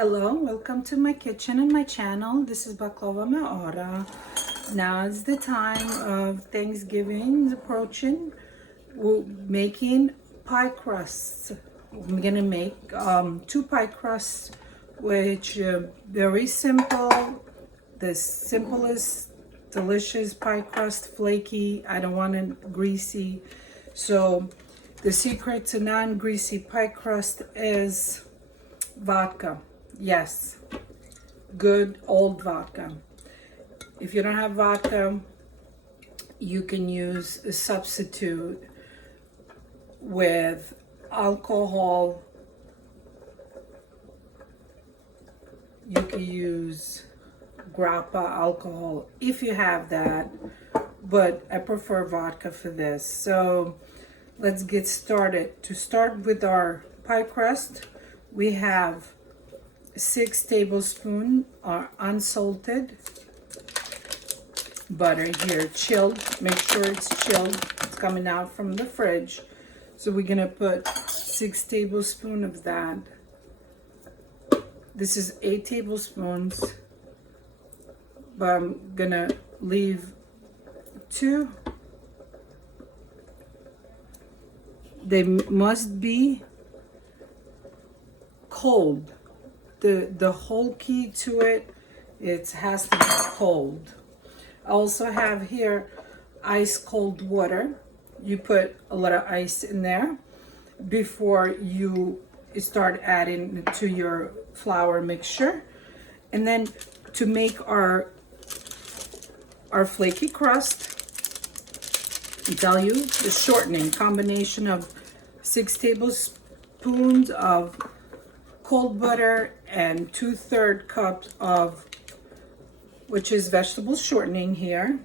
Hello, welcome to my kitchen and my channel. This is Baklava Meora. Now it's the time of Thanksgiving approaching. We're making pie crusts. I'm gonna make two pie crusts, which very simple. The simplest, delicious pie crust, flaky. I don't want it greasy. So the secret to non-greasy pie crust is vodka. Yes, good old vodka. If you don't have vodka, you can use a substitute with alcohol. You can use grappa alcohol if you have that, but I prefer vodka for this. So let's get started. To start with our pie crust, we have 6 tablespoons unsalted butter here, chilled. Make sure it's chilled. It's coming out from the fridge. So we're gonna put 6 tablespoons of that. This is 8 tablespoons, but I'm gonna leave 2. They must be cold. The whole key to it has to be cold. I also have here ice cold water. You put a lot of ice in there before you start adding to your flour mixture. And then to make our flaky crust, I tell you, the shortening combination of 6 tablespoons of cold butter and 2/3 cups of, which is vegetable shortening here.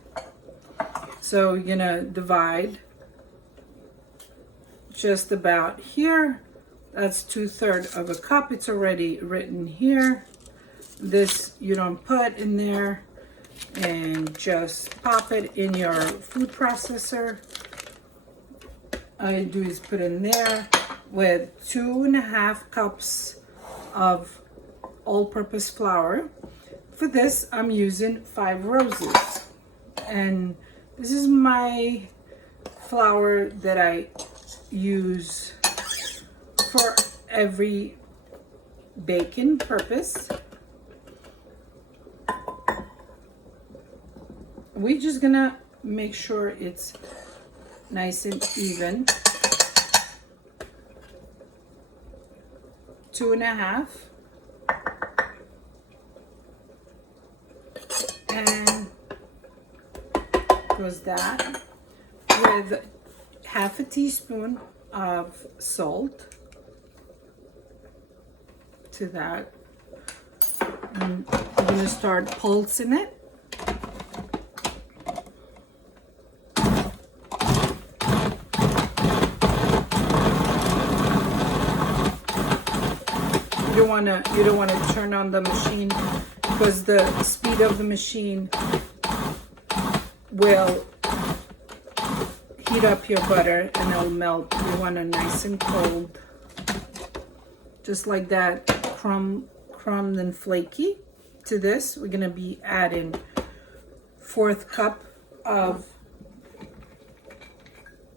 So you're gonna divide just about here. That's 2/3 of a cup. It's already written here. This you don't put in there, and just pop it in your food processor. All you do is put in there with 2.5 cups of all-purpose flour. For this, I'm using 5 roses, and this is my flour that I use for every baking purpose. We're just gonna make sure it's nice and even. 2.5, and goes that with 1/2 teaspoon of salt to that. And I'm gonna start pulsing it. You don't want to turn on the machine, because the speed of the machine will heat up your butter and it'll melt. You want it nice and cold, just like that, crumbed and flaky. To this, we're gonna be adding 1/4 cup of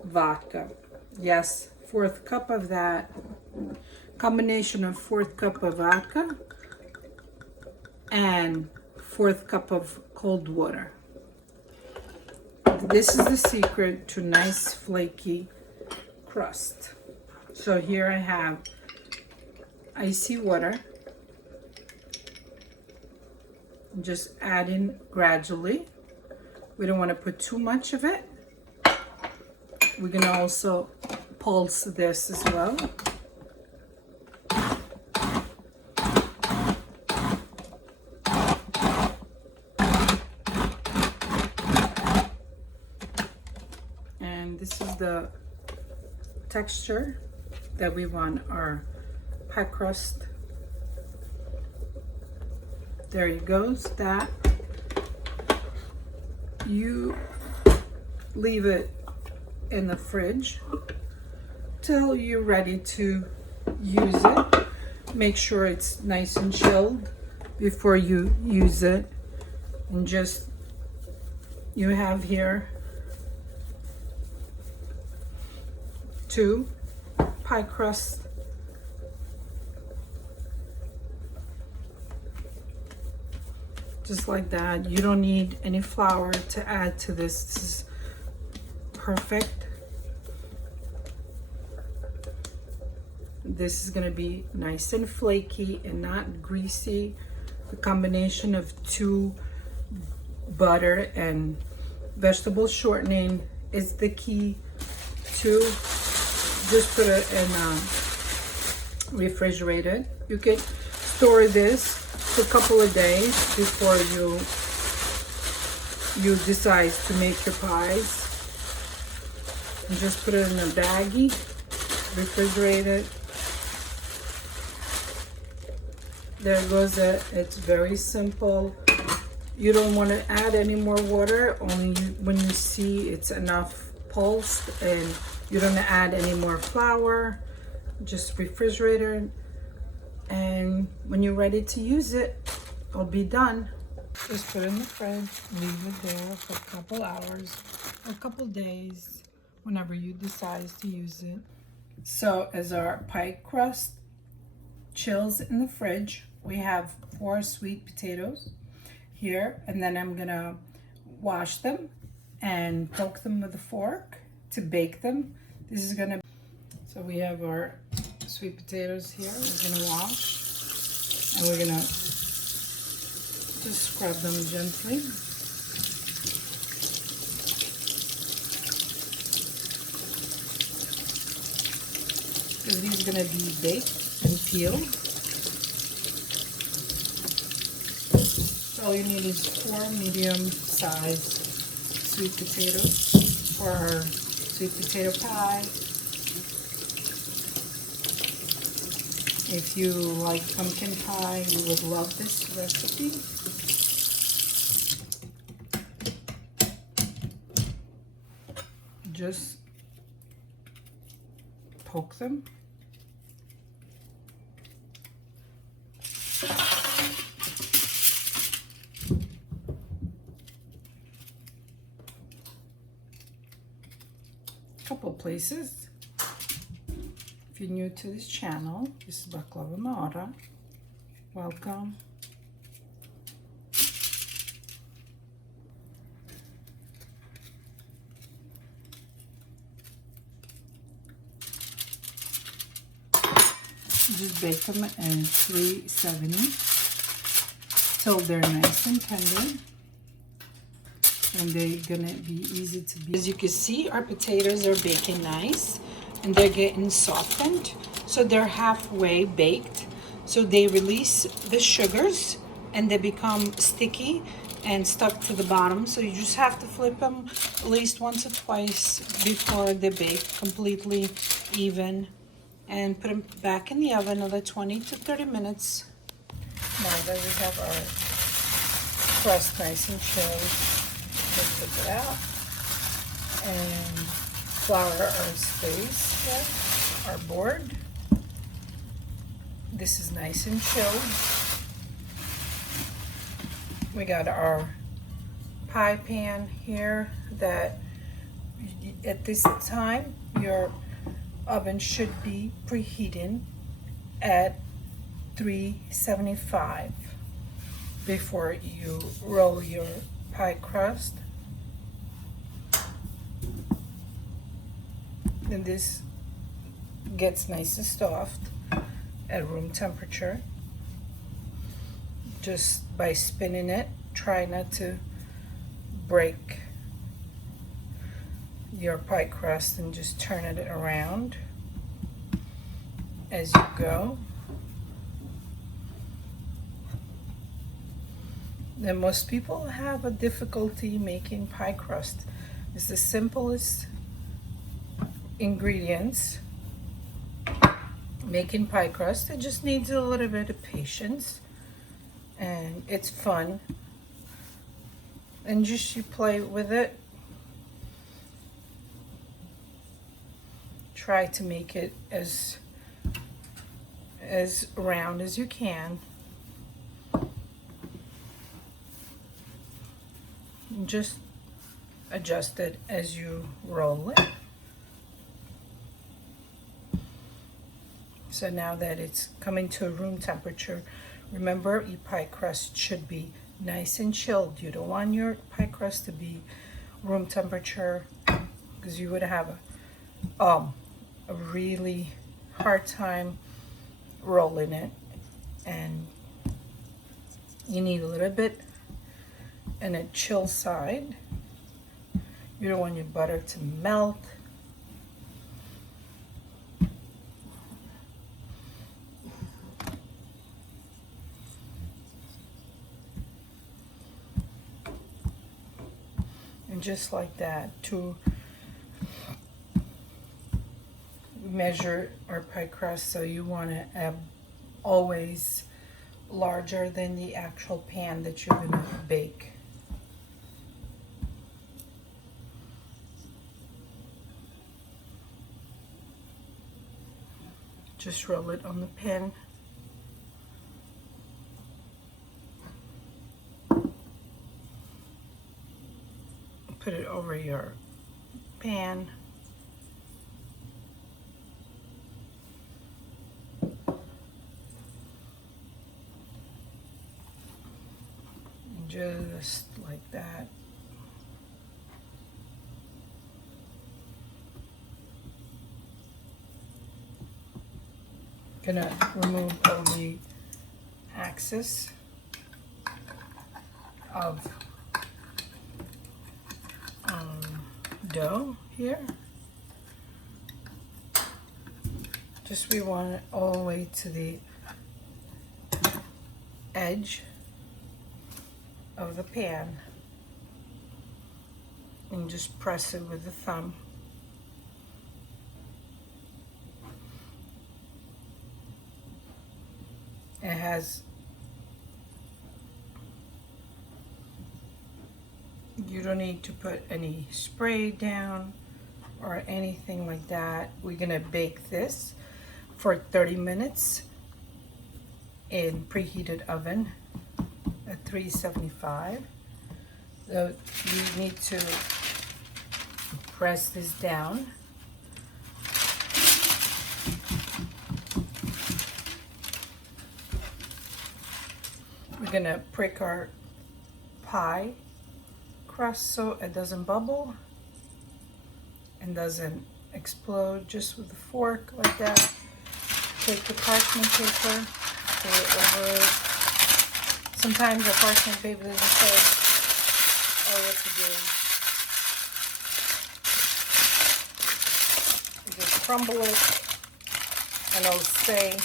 vodka. Yes, 1/4 cup of that. Combination of 1/4 cup of vodka and 1/4 cup of cold water. This is the secret to nice flaky crust. So here I have icy water. Just add in gradually. We don't want to put too much of it. We're gonna also pulse this as well. This is the texture that we want our pie crust. There you goes. That you leave it in the fridge till you're ready to use it. make sure it's nice and chilled before you use it. And just, you have here 2 pie crust. Just like that. You don't need any flour to add to this. This is perfect. This is gonna be nice and flaky and not greasy. The combination of 2 butter and vegetable shortening is the key to. Just put it in refrigerated. You can store this for a couple of days before you decide to make your pies. And just put it in a baggie, refrigerate it. There goes it. It's very simple. You don't want to add any more water, only when you see it's enough pulsed, and you don't add any more flour. Just refrigerate it, and when you're ready to use it, it'll be done. Just put it in the fridge, leave it there for a couple hours, or a couple days, whenever you decide to use it. So as our pie crust chills in the fridge, we have 4 sweet potatoes here, and then I'm gonna wash them and poke them with a fork to bake them. This is gonna, so we have our sweet potatoes here. We're gonna wash, and we're gonna just scrub them gently. Because these are gonna be baked and peeled. So all you need is 4 medium-sized sweet potatoes for our sweet potato pie. If you like pumpkin pie, you would love this recipe. Just poke them. Couple places. If you're new to this channel, this is Baklava Mara. Welcome. Just bake them at 370 till they're nice and tender. And they're gonna be easy to beat. As you can see, our potatoes are baking nice and they're getting softened. So they're halfway baked. So they release the sugars and they become sticky and stuck to the bottom. So you just have to flip them at least once or twice before they bake completely even, and put them back in the oven another 20 to 30 minutes. Now that we have our crust nice and chilled, let's take it out and flour our space here, our board. This is nice and chilled. We got our pie pan here that at this time your oven should be preheating at 375 before you roll your pie crust. Then this gets nice and soft at room temperature. Just by spinning it, try not to break your pie crust, and just turn it around as you go. Then most people have a difficulty making pie crust. It's the simplest ingredients. Making pie crust, it just needs a little bit of patience, and it's fun. And just you play with it. Try to make it as as round as you can. Just adjust it as you roll it. So now that it's coming to room temperature, remember your pie crust should be nice and chilled. You don't want your pie crust to be room temperature, because you would have a really hard time rolling it, and you need a little bit in a chill side. You don't want your butter to melt. And just like that, to measure our pie crust, so you want to have always larger than the actual pan that you're going to bake. Just roll it on the pan. Put it over your pan. And just like that. Gonna remove all the excess of dough here. Just we want it all the way to the edge of the pan, and just press it with the thumb. It has, you don't need to put any spray down or anything like that. We're gonna bake this for 30 minutes in preheated oven at 375. So you need to press this down. We're gonna prick our pie crust so it doesn't bubble and doesn't explode. Just with a fork like that. Take the parchment paper, put it over it. Sometimes the parchment paper doesn't say. All you have to do is you just crumble it, and it'll stay.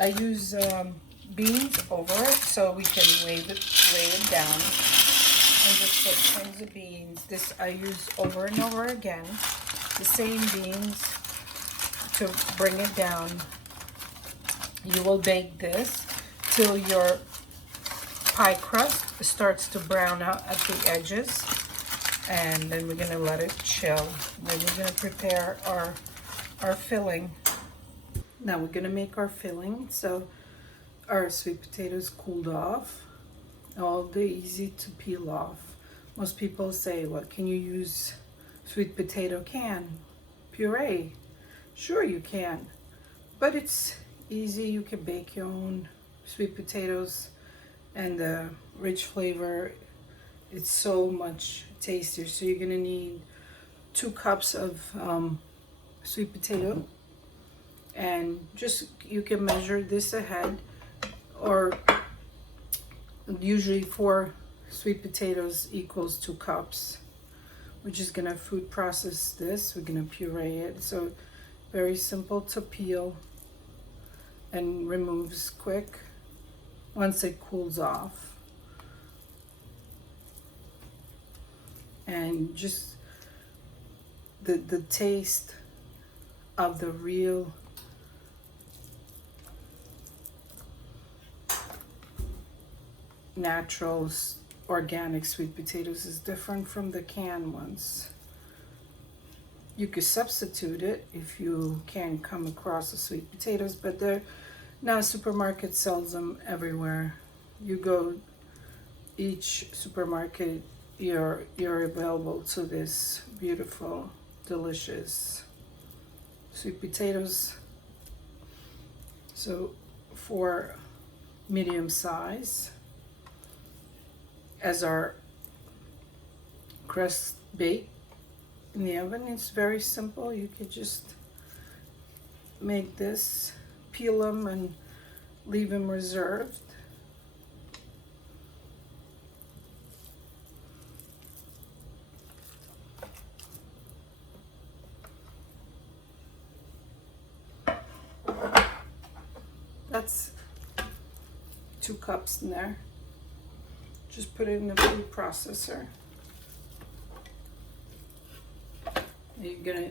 I use beans over it so we can lay it down, and just put tons of beans. This I use over and over again, the same beans to bring it down. You will bake this till your pie crust starts to brown out at the edges, and then we're gonna let it chill. Then we're gonna prepare our filling. Now we're gonna make our filling. So our sweet potatoes cooled off. All the easy to peel off. Most people say, well, can you use sweet potato can puree? Sure you can, but it's easy. You can bake your own sweet potatoes, and the rich flavor, it's so much tastier. So you're gonna need 2 cups of sweet potato, and just you can measure this ahead, or usually 4 sweet potatoes equals 2 cups. We're just gonna food process this. We're gonna puree it. So very simple to peel and removes quick once it cools off. And just the taste of the real natural organic sweet potatoes is different from the canned ones. You could substitute it if you can come across the sweet potatoes, but they're now supermarket sells them everywhere. You go each supermarket, you're available to this beautiful, delicious sweet potatoes. So for medium size, as our crust bake in the oven, it's very simple. You could just make this, peel them and leave them reserved. That's 2 cups in there. Just put it in the food processor. You're gonna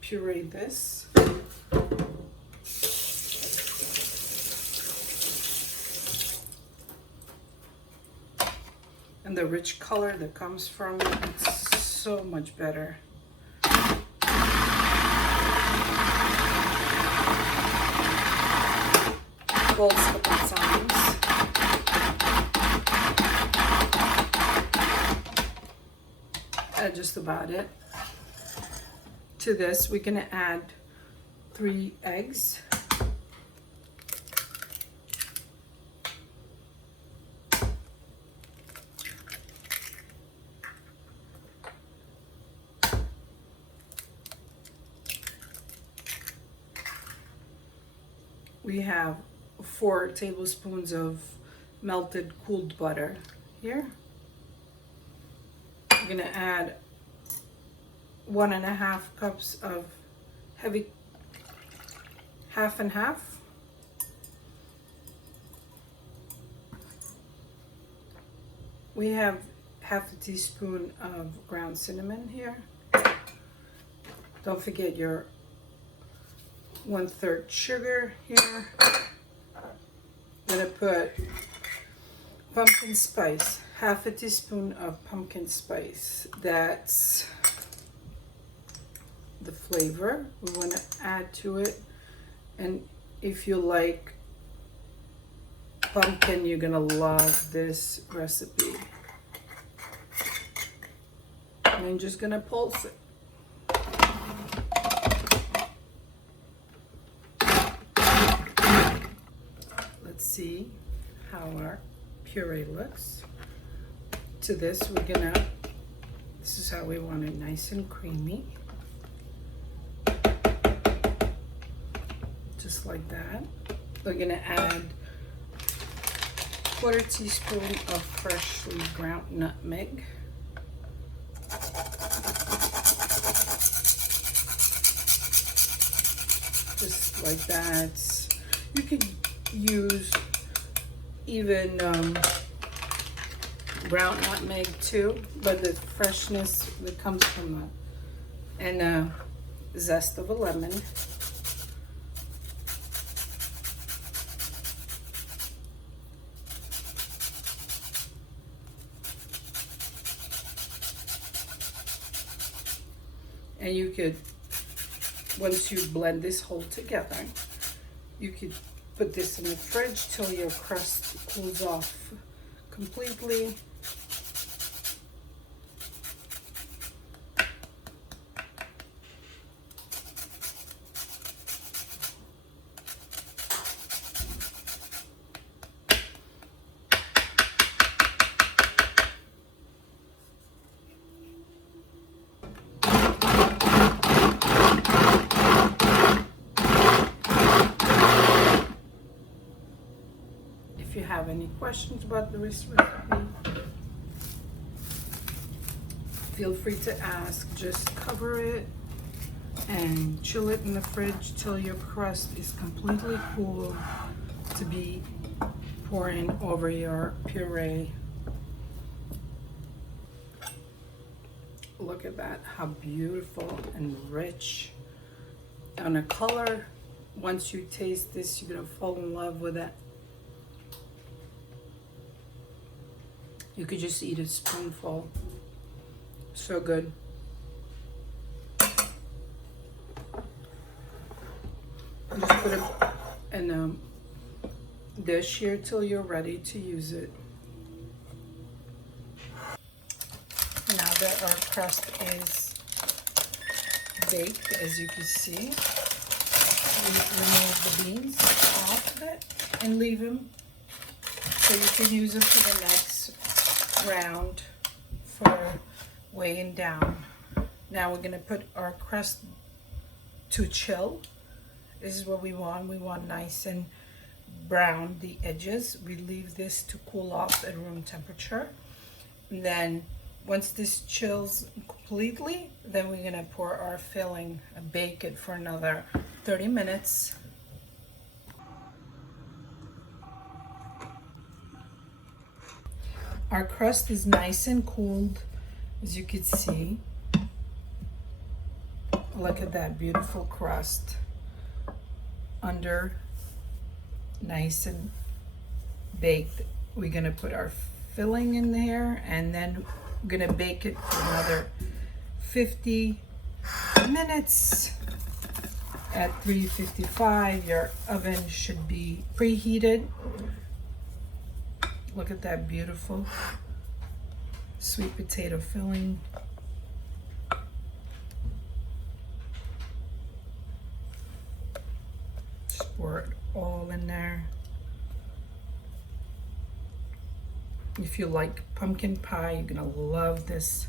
puree this. And the rich color that comes from it, it's so much better. Fold a couple times. Just about it. To this, we're gonna add 3 eggs. We have 4 tablespoons of melted cooled butter here. I'm gonna add 1.5 cups of heavy, half and half. We have half a teaspoon of ground cinnamon here. Don't forget your 1/3 sugar here. I'm gonna put pumpkin spice, half a teaspoon of pumpkin spice. That's the flavor we want to add to it. And if you like pumpkin, you're gonna love this recipe. And I'm just gonna pulse it. Let's see how our puree looks. To this, this is how we want it, nice and creamy. Just like that. We're gonna add 1/4 teaspoon of freshly ground nutmeg. Just like that. You could use even ground nutmeg too, but the freshness that comes from and zest of a lemon. And you could, once you blend this whole together, you could put this in the fridge till your crust cools off completely. If you have any questions about the recipe, feel free to ask. Just cover it and chill it in the fridge till your crust is completely cool to be pouring over your puree. Look at that, how beautiful and rich. And the color, once you taste this, you're gonna fall in love with it. You could just eat a spoonful. So good. in a dish here till you're ready to use it. Now that our crust is baked, as you can see, we remove the beans off of it and leave them so you can use them for the next round for weighing down. Now we're going to put our crust to chill. This is what we want. We want nice and brown the edges. We leave this to cool off at room temperature. And then once this chills completely, then we're going to pour our filling and bake it for another 30 minutes. Our crust is nice and cooled, as you can see. Look at that beautiful crust under, nice and baked. We're gonna put our filling in there, and then we're gonna bake it for another 50 minutes at 355. Your oven should be preheated. Look at that beautiful sweet potato filling. Just pour it all in there. If you like pumpkin pie, you're gonna love this